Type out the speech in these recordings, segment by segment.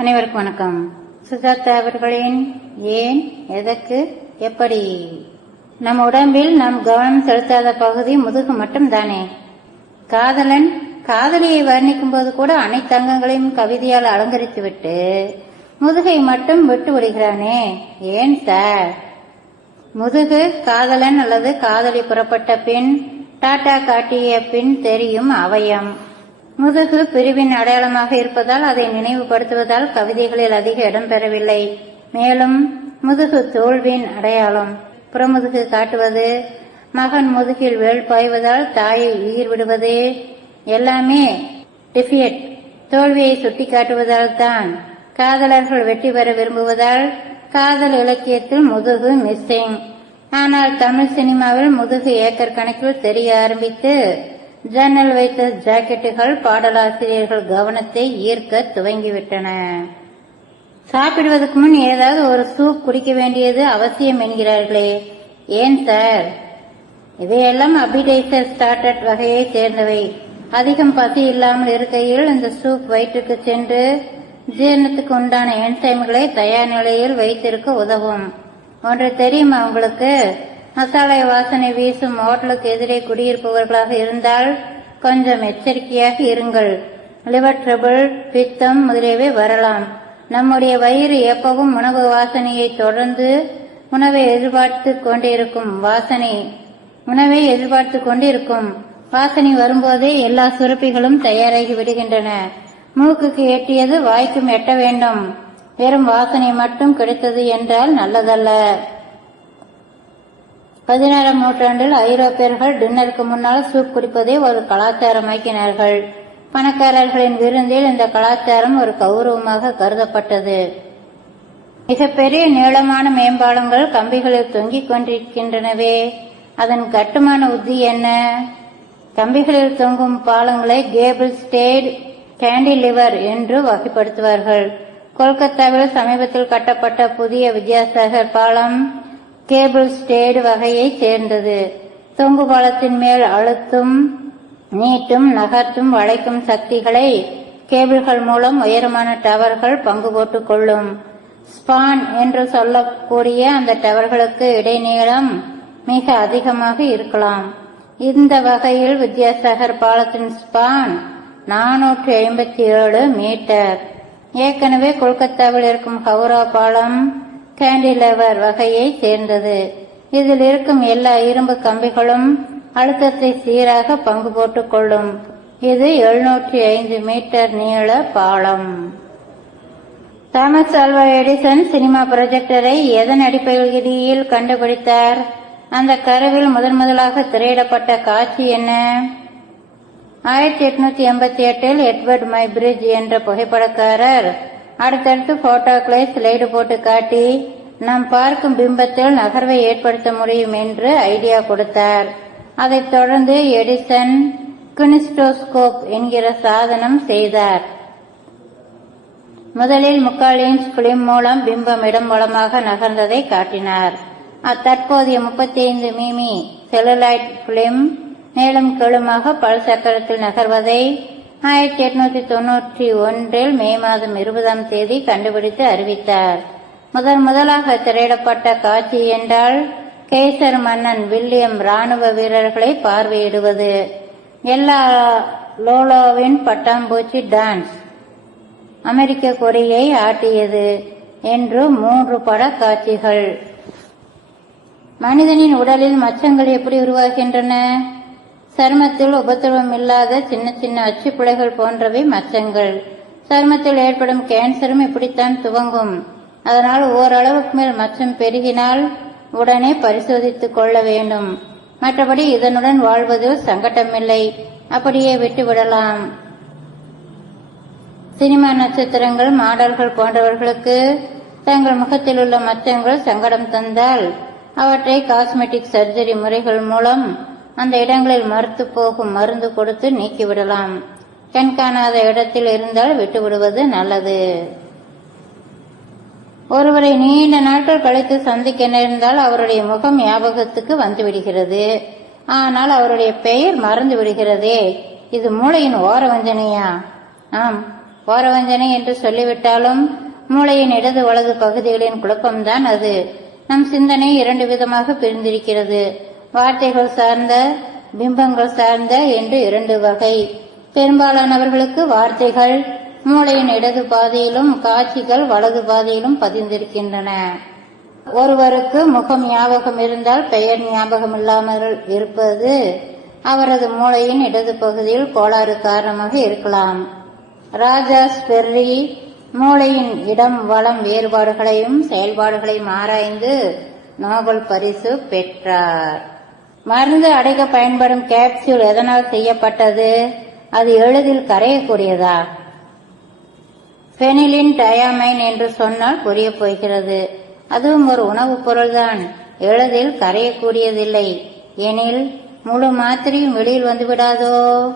அனைவருக்கும் வணக்கம். சுஜாதா அவர்களின் ஏன் எதற்கு எப்படி? நம் உடம்பில் நாம் கவனம் செலுத்தாத பகுதி முதுகு மட்டும் தானே காதலன் காதலியை வர்ணிக்கும் போது கூட அனைத்து அங்கங்களையும் கவிதையால் அலங்கரித்துவிட்டு முதுகை மட்டும் விட்டு விடுகிறானே. ஏன் சார்? முதுகு காதலன் அல்லது காதலி புறப்பட்ட பின் டாடா காட்டிய பின் தெரியும் அவயம். முதுகு பிரிவின் அடையாளமாக இருப்பதால் அதை நினைவுபடுத்துவதால் கவிதைகளில் அதிக இடம் பெறவில்லை. மேலும் முதுகு தோல்வியின் அடையாளம். புறமுதுகு காட்டுவது மகன் முதுகில் வேல் பாய்வதால் தாயை உயிர் விடுவது எல்லாமே டிஃபியட். தோல்வியை சுட்டிக்காட்டுவதால் தான் காதலர்கள் வெற்றி பெற விரும்புவதால் காதல் இலக்கியத்தில் முதுகு மிஸ்ஸிங் ஆனால் தமிழ் சினிமாவில் முதுகு ஏக்கர் கணக்கில் தெரிய ஆரம்பித்து ஜன்னல் வைத்த ஜாக்கெட்டுகள் பாடலாசிரியர்கள் கவனத்தை ஈர்க்க துவங்கிவிட்டன. சாப்பிடுவதற்கு முன் ஏதாவது ஒரு சூப் குடிக்க வேண்டியது அவசியம் என்கிறார்களே. ஏன் சார்? இவையெல்லாம் அபிடைசர் ஸ்டார்டட் வகையை சேர்ந்தவை. அதிகம் பசி இல்லாமல் இருக்கையில் இந்த சூப் வயிற்றுக்கு சென்று ஜீரணத்துக்கு உண்டான என்சைம்களை தயார் நிலையில் வைத்திருக்க உதவும். ஒன்று தெரியுமா உங்களுக்கு? மசாலை வாசனை வீசும் ஹோட்டலுக்கு எதிரே குடியிருப்பவர்களாக இருந்தால் கொஞ்சம் எச்சரிக்கையாக இருங்கள். லிவர் ட்ரபிள் பித்தம் முதலியவை வரலாம். நம்முடைய வயிறு எப்பவும் உணவு வாசனையை தொடர்ந்து உணவை எதிர்பார்த்து கொண்டிருக்கும் வாசனை. உணவை எதிர்பார்த்து கொண்டிருக்கும் வாசனை வரும்போதே எல்லா சுரப்பிகளும் தயாராகி விடுகின்றன. மூக்குக்கு எட்டியது வாய்க்கும் எட்ட வேண்டும். வெறும் வாசனை மட்டும் கிடைத்தது என்றால் நல்லதல்ல. பதினாறாம் நூற்றாண்டில் ஐரோப்பியர்கள் டின்னருக்கு முன்னால் சூப் குடிப்பதை ஒரு கலாச்சாரமாக்கினார்கள் பணக்காரர்களின் விருந்தில் இந்த கலாச்சாரம் ஒரு கௌரவமாக கருதப்பட்டது. மிகப்பெரிய நீளமான மேம்பாலங்கள் கம்பிகளில் தொங்கிக் கொண்டிருக்கின்றனவே. அதன் கட்டுமான உத்தி என்ன? கம்பிகளில் தொங்கும் பாலங்களை கேபிள் ஸ்டேட் கேண்டிலிவர் என்று வகைப்படுத்துவார்கள். கொல்கத்தாவில் சமீபத்தில் கட்டப்பட்ட புதிய வித்யாசாகர் பாலம் கேபிள் ஸ்டேடு வகையைச் சேர்ந்தது. தொங்கு பாலத்தின் மேல் அழுத்தும் நீட்டும் நகர்த்தும் வளைக்கும் சக்திகளை கேபிள்கள் மூலம் உயரமான டவர்கள் பங்கு போட்டுக் கொள்ளும். ஸ்பான் என்று சொல்லக்கூடிய அந்த டவர்களுக்கு இடைநீளம் மிக அதிகமாக இருக்கலாம். இந்த வகையில் வித்யாசாகர் பாலத்தின் ஸ்பான் நானூற்றி ஐம்பத்தி ஏழு மீட்டர். ஏற்கனவே கொல்கத்தாவில் இருக்கும் ஹவுரா பாலம் கேண்டிலவர் வகையை சேர்ந்தது. இதில் இருக்கும் எல்லா இரும்பு கம்பிகளும் அழுத்தத்தை சீராக பங்கு போட்டுக் கொள்ளும். இது எழுநூற்றி ஐந்து மீட்டர் நீள பாலம். தாமஸ் ஆல்வா எடிசன் சினிமா ப்ரொஜெக்டரை எதன் அடிப்படையில் கண்டுபிடித்தார்? அந்த கருவில் முதன் முதலாக திரையிடப்பட்ட காட்சி என்ன? ஆயிரத்தி எட்நூத்தி எண்பத்தி எட்டில் எட்வர்ட் மை பிரிட்ஜ் என்ற புகைப்படக்காரர் அடுத்தடுத்து போட்டோக்களை ஸ்லைடு போட்டு காட்டி நாம் பார்க்கும் பிம்பத்தில் நகர்வை ஏற்படுத்த முடியும் என்று ஐடியா கொடுத்தார். அதைத் தொடர்ந்து எடிசன் குனிஸ்டோஸ்கோப் என்கிற சாதனம் செய்தார். முதலில் முக்கால் இன்ச் பிலிம் மூலம் பிம்பம் இடம் மூலமாக நகர்ந்ததை காட்டினார். அத்தற்போதைய முப்பத்தி ஐந்து மிமி செலுலைட் பிலிம் மேலும் கீழுமாக பல் சக்கரத்தில் நகர்வதை ஆயிரத்தி எட்நூத்தி தொன்னூற்றி ஒன்றில் மே மாதம் இருபதாம் தேதி கண்டுபிடித்து அறிவித்தார். முதன் முதலாக திரையிடப்பட்ட காட்சி என்றால் கேசர் மன்னன் வில்லியம் ராணுவ வீரர்களை பார்வையிடுவது. எல்லா லோலோவின் பட்டாம்பூச்சி டான்ஸ். அமெரிக்க கொடியை ஆட்டியது என்று மூன்று பட காட்சிகள். மனிதனின் உடலில் மச்சங்கள் எப்படி உருவாகின்றன? சருமத்தில் உபத்திரவம் இல்லாத சின்ன சின்ன அச்சுப்பிழைகள் போன்றவை மச்சங்கள். சருமத்தில் ஏற்படும் கேன்சரும் இப்படித்தான் துவங்கும். அதனால் ஓரளவுக்கு மேல் மச்சம் பெருகினால் உடனே பரிசோதித்துக் கொள்ள வேண்டும். மற்றபடி இதனுடன் வாழ்வதில் சங்கடமில்லை. அப்படியே விட்டுவிடலாம். சினிமா நட்சத்திரங்கள் மாடல்கள் போன்றவர்களுக்கு தங்கள் முகத்தில் உள்ள மச்சங்கள் சங்கடம் தந்தால் அவற்றை காஸ்மெட்டிக் சர்ஜரி முறைகள் மூலம் அந்த இடங்களில் மறுத்து போகும் மருந்து கொடுத்து நீக்கிவிடலாம். கண் காணாத இடத்தில் இருந்தால் விட்டுவிடுவது நல்லது. ஒருவரை நீண்ட நாட்கள் கழித்து சந்திக்க நேர்ந்தால் அவருடைய முகம் ஞாபகத்துக்கு வந்து விடுகிறது ஆனால் அவருடைய பெயர் மறந்து விடுகிறதே. இது மூளையின் ஓர வஞ்சனையா ஆம் ஓரவஞ்சனை என்று சொல்லிவிட்டாலும் மூளையின் இடது வலது பகுதிகளின் குழப்பம்தான் அது. நம் சிந்தனை இரண்டு விதமாக பிரிந்திருக்கிறது. வார்த்தைகள் சார்ந்த பிம்பங்கள் சார்ந்த என்று இரண்டு வகை. பெரும்பாலானவர்களுக்கு வார்த்தைகள் மூளையின் இடது பாதியிலும் காட்சிகள் வலது பாதியிலும் பதிந்திருக்கின்றன. ஒருவருக்கு முகம் ஞாபகம் இருந்தால் பெயர் ஞாபகம் இல்லாமல் இருப்பது அவரது மூளையின் இடது பகுதியில் கோளாறு காரணமாக இருக்கலாம். ராஜா ஸ்பெர்ரி மூளையின் இடம் வளம் வேறுபாடுகளையும் செயல்பாடுகளையும் ஆராய்ந்து நோபல் பரிசு பெற்றார். மருந்து அடைக்க பயன்படும் கேப்சூல் எதனால் செய்யப்பட்டது? அது எளிதில் கரையக்கூடியதா? பெனிலின் டயாமைன் என்று சொன்னால் புரிய போகிறது. அதுவும் ஒரு உணவுப் பொருள்தான். எளிதில் கரையக்கூடியதில்லை. எனில் முழு மாத்திரையும் வெளியில் வந்துவிடாதோ?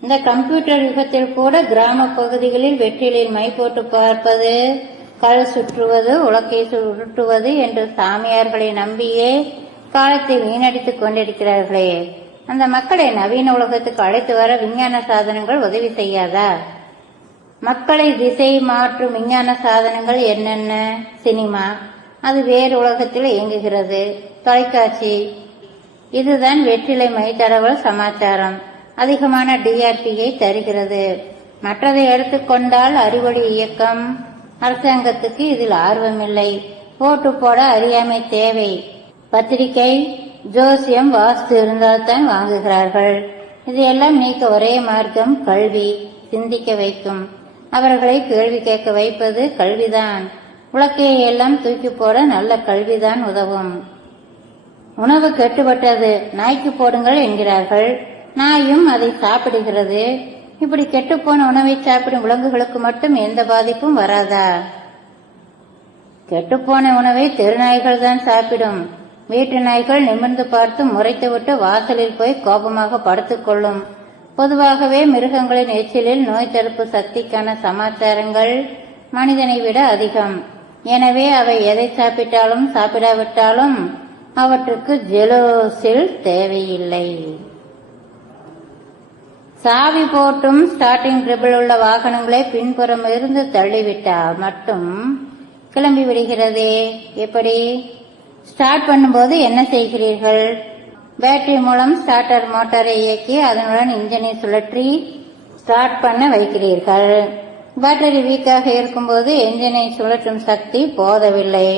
இந்த கம்ப்யூட்டர் யுகத்தில் கூட கிராம பகுதிகளில் வெற்றிலில் மை போட்டு பார்ப்பது கல் சுற்றுவது உலக்கை சுருட்டுவது என்று சாமியார்களை நம்பியே காலத்தை வீணடித்துக் கொண்டிருக்கிறார்களே. அந்த மக்களை நவீன உலகத்துக்கு அழைத்து வர விஞ்ஞான சாதனங்கள் உதவி செய்யாதா? மக்களை திசை மாற்றும் விஞ்ஞான சாதனங்கள் என்னென்ன? சினிமா. அது வேறு உலகத்தில் இயங்குகிறது. தொலைக்காட்சி. இதுதான் வெற்றிலை மை சமாச்சாரம். அதிகமான டிஆர்பியை தருகிறது. மற்றதை எடுத்துக்கொண்டால் அறிவொளி இயக்கம். அரசாங்கத்துக்கு இதில் ஆர்வமில்லை. ஓட்டு போட அறியாமை தேவை. பத்திரிகை ஜோசியம் வாஸ்து இருந்தால்தான் வாங்குகிறார்கள். இதையெல்லாம் நீக்க ஒரே மார்க்கம் கல்வி சிந்திக்க வைக்கும். அவர்களை கேள்வி கேட்க வைப்பது கல்விதான். உலக்கையை எல்லாம் தூக்கி போட நல்ல கல்விதான் உதவும். உணவு கெட்டுப்பட்டது நாய்க்கு போடுங்கள் என்கிறார்கள். நாயும் அதை சாப்பிடுகிறது. இப்படி கெட்டுப்போன உணவை சாப்பிடும் விலங்குகளுக்கு மட்டும் எந்த பாதிப்பும் வராதா? கெட்டுப்போன உணவை தெருநாய்கள் தான் சாப்பிடும். வீட்டு நாய்கள் நிமிர்ந்து பார்த்து முறைத்துவிட்டு வாசலில் போய் கோபமாக படுத்துக்கொள்ளும் பொதுவாகவே மிருகங்களின் எச்சிலில் நோய் தடுப்பு சக்திக்கான சமாச்சாரங்கள் மனிதனை விட அதிகம். எனவே அவை எதை சாப்பிட்டாலும் சாப்பிடாவிட்டாலும் அவற்றுக்கு ஜெலோசில் தேவையில்லை. சாவி போட்டும் ஸ்டார்டிங் ட்ரிபிள் உள்ள வாகனங்களை பின்புறம் இருந்து தள்ளிவிட்டால் மட்டும் கிளம்பி விடுகிறதே. எப்படி? ஸ்டார்ட் பண்ணும்போது என்ன செய்கிறீர்கள்? பேட்டரி மூலம் ஸ்டார்டர் மோட்டாரை இயக்கி அதனுடன் இன்ஜினை சுழற்றி ஸ்டார்ட் பண்ண வைக்கிறீர்கள். பேட்டரி வீக்காக இருக்கும்போது என்ஜினை சுழற்றும் சக்தி போதவில்லை.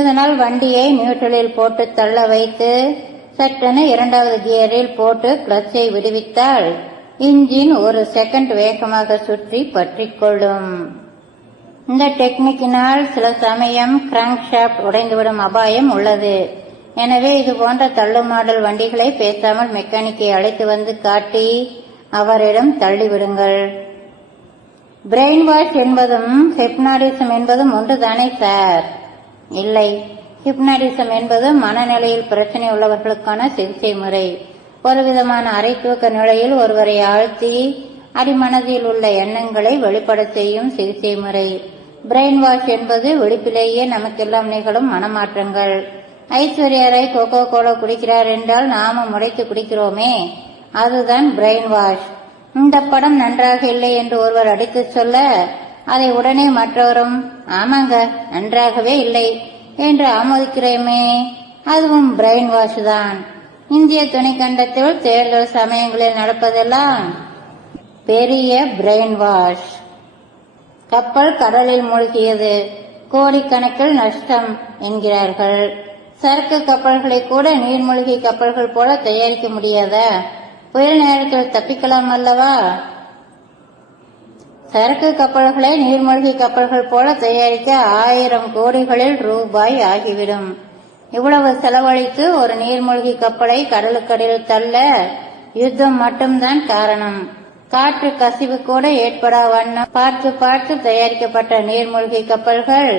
இதனால் வண்டியை நியூட்ரலில் போட்டு தள்ள வைத்து சட்டென இரண்டாவது கியரில் போட்டு கிளச்சை விடுவித்தால் இன்ஜின் ஒரு செகண்ட் வேகமாக சுற்றி பற்றிக்கொள்ளும். இந்த டெக்னிக்கினால் சில சமயம் கிராங்க் ஷாப்ட் உடைந்துவிடும் அபாயம் உள்ளது. எனவே இது போன்ற தள்ளுமாடல் வண்டிகளை பேசாமல் மெக்கானிக்கை அழைத்து வந்து காட்டி அவரிடம் தள்ளிவிடுங்கள். பிரெயின் வாஷ் என்பதும் ஹிப்னாரிசம் என்பதும் ஒன்றுதானே சார் இல்லை. ஹிப்னாரிசம் என்பது மனநிலையில் பிரச்சனை உள்ளவர்களுக்கான சிகிச்சை முறை. ஒரு விதமான அரை தூக்க நிலையில் ஒருவரை ஆழ்த்தி அடிமனதில் உள்ள எண்ணங்களை வெளிப்பட செய்யும் சிகிச்சை முறை. பிரெயின் வாஷ் என்பது விழிப்பிலேயே நமக்கெல்லாம் நிகழும் மனமாற்றங்கள். ஐஸ்வர்யா ராய் கோகோ கோலா குடிக்கிறார் என்றால் நாம முடைத்து குடிக்கிறோமே. அதுதான் பிரெயின் வாஷ் இந்த படம் நன்றாக இல்லை என்று ஒருவர் அடித்து சொல்ல அதை உடனே மற்றவரும் ஆமாங்க நன்றாகவே இல்லை என்று ஆமோதிக்கிறோமே. அதுவும் பிரெயின் வாஷ் தான். இந்திய துணைக்கண்டத்தில் தேர்தல் சமயங்களில் நடப்பதெல்லாம் பெரிய பிரெயின் வாஷ் கப்பல் கடலில் மூழ்கியது. கோடிக்கணக்கில் நஷ்டம் என்கிறார்கள். சரக்கு கப்பல்களை கூட நீர்மூழ்கி கப்பல்கள் போல தயாரிக்க முடியாதா? புயல் நேரத்தில் தப்பிக்கலாம் அல்லவா? சரக்கு கப்பல்களை நீர்மூழ்கி கப்பல்கள் போல தயாரிக்க ஆயிரம் கோடிகளில் ரூபாய் ஆகிவிடும். இவ்வளவு செலவழித்து ஒரு நீர்மூழ்கி கப்பலை கடலுக்கடியில் தள்ள யுத்தம் மட்டும்தான் காரணம். காற்று கசிவு கூட ஏற்படா வண்ணம். பார்த்து பார்த்து தயாரிக்கப்பட்ட நீர்மூழ்கி கப்பல்கள்.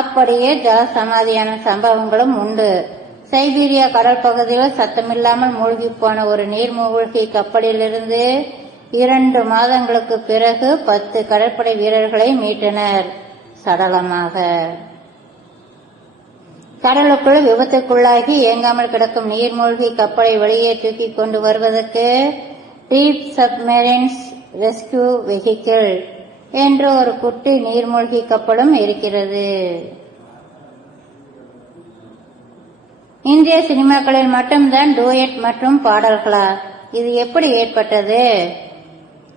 அப்படியே ஜல சமாதியான சம்பவங்களும் உண்டு. சைபீரியா கடல் பகுதியில் சத்தமில்லாமல் மூழ்கி போன ஒரு நீர்மூழ்கி கப்பலிலிருந்து இரண்டு மாதங்களுக்கு பிறகு பத்து கடற்படை வீரர்களை மீட்டனர். சடலமாக. கடலுக்குள் விபத்துக்குள்ளாகி இயங்காமல் கிடக்கும் நீர்மூழ்கி கப்பலை வெளியே தூக்கி கொண்டு வருவதற்கு டீப் சப்மெரின்ஸ் ரெஸ்கியூ வெஹிக்கிள் என்று ஒரு குட்டி நீர்மூழ்கி கப்பலும் இருக்கிறது. இந்திய சினிமாக்களில் மட்டும்தான் டூயட் மற்றும் பாடல்களா? இது எப்படி ஏற்பட்டது?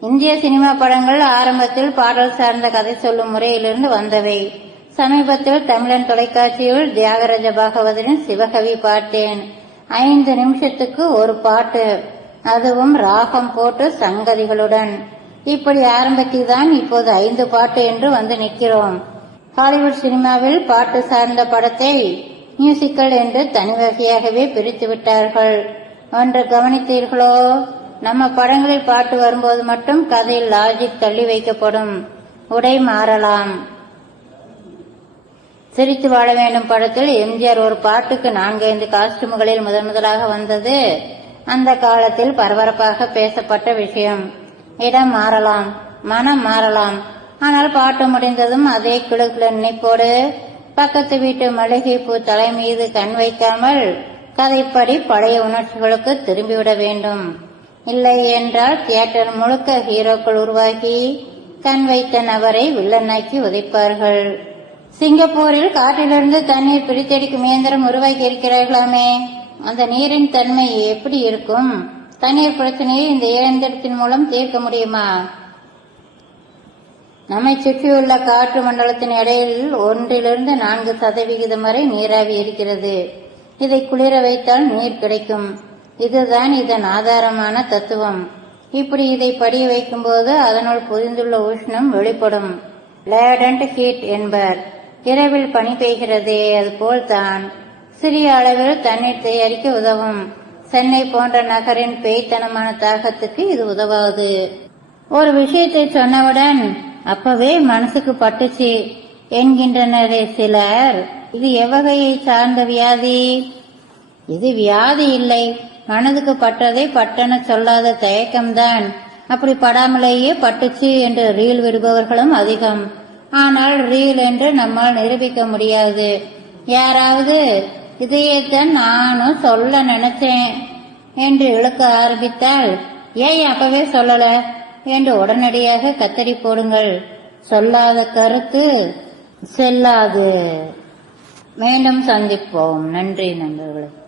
இந்திய சினிமா படங்கள் ஆரம்பத்தில் பாடல் சார்ந்த கதை சொல்லும் முறையிலிருந்து வந்தவை. சமீபத்தில் தமிழன் தொலைக்காட்சியில் தியாகராஜ பாகவதரின் சிவகவி பார்த்தேன் ஐந்து நிமிஷத்துக்கு ஒரு பாட்டு. அதுவும் ராகம் போட்டு சங்கதிகளுடன். இப்படி ஆரம்பித்துதான் இப்போது ஐந்து பாட்டு என்று வந்து நிற்கிறோம். ஹாலிவுட் சினிமாவில் பாட்டு சார்ந்த படத்தை மியூசிக்கல் என்று தனி வகையாகவே பிரித்து விட்டார்கள். ஒன்று கவனித்தீர்களோ? நம்ம படங்களில் பாட்டு வரும்போது மட்டும் கதையில் லாஜிக் தள்ளி வைக்கப்படும். உடை மாறலாம். சிரித்து வாழ வேண்டும் படத்தில் எம்ஜிஆர் ஒரு பாட்டுக்கு நான்கைந்து காஸ்டியூம்களில் முதன் முதலாக வந்தது. அந்த காலத்தில் பரபரப்பாக பேசப்பட்ட விஷயம். இடம் மாறலாம் மனம் மாறலாம். ஆனால் பாட்டு முடிந்ததும் அதே கிளுகிள நினைப்போடு பக்கத்து வீட்டு மளிகை பூ தலை மீது கண் வைக்காமல் கதைப்படி பழைய உணர்ச்சிகளுக்கு திரும்பிவிட வேண்டும். இல்லை என்றால் தியேட்டர் முழுக்க ஹீரோக்கள் உருவாகி கண் வைத்த நபரை வில்லனாக்கி உதைப்பார்கள். சிங்கப்பூரில் காற்றிலிருந்து தண்ணீர் பிரித்தெடுக்கும் இயந்திரம் உருவாக்கி இருக்கிறார்களாமே. அந்த நீரின் தன்மை எப்படி இருக்கும்? தண்ணீர் பிரச்சனையை இந்த இயந்திரத்தின் மூலம் தீர்க்க முடியுமா? நம்மை சுற்றியுள்ள காற்று மண்டலத்தின் இடையில் ஒன்றிலிருந்து நான்கு சதவிகிதம் வரை நீராவி இருக்கிறது. இதை குளிர வைத்தால் நீர் கிடைக்கும். இதுதான் இதன் ஆதாரமான தத்துவம். இப்படி இதை படிய வைக்கும்போது அதனுள் புரிந்துள்ள உஷ்ணம் வெளிப்படும். லேடண்ட் ஹீட் என்பர். இரவில் பனி பெய்கிறதே அதுபோல்தான். சிறிய அளவில் தண்ணீர் தயாரிக்க உதவும். சென்னை போன்ற நகரின் பேய்த்தனமான தாகத்துக்கு இது உதவாது. ஒரு விஷயத்தை சொன்னவுடன் அப்பவே மனசுக்கு பட்டுச்சு. என்கின்றனரே சிலர் இது எவ்வகையை சார்ந்த வியாதி? இது வியாதி இல்லை. மனதுக்கு பட்டதை பட்டன சொல்லாத தயக்கம்தான். அப்படி படாமலேயே பட்டுச்சு என்று ரீல் விடுபவர்களும் அதிகம். ஆனால் ரீல் என்று நம்மால் நிரூபிக்க முடியாது. யாராவது இதையேத்தான் நானும் சொல்ல நினைச்சேன் என்று இழுக்க ஆரம்பித்தால் ஏன் அப்பவே சொல்லல என்று உடனடியாக கத்தரி போடுங்கள். சொல்லாத கருத்து செல்லாது. மீண்டும் சந்திப்போம். நன்றி நண்பர்களே.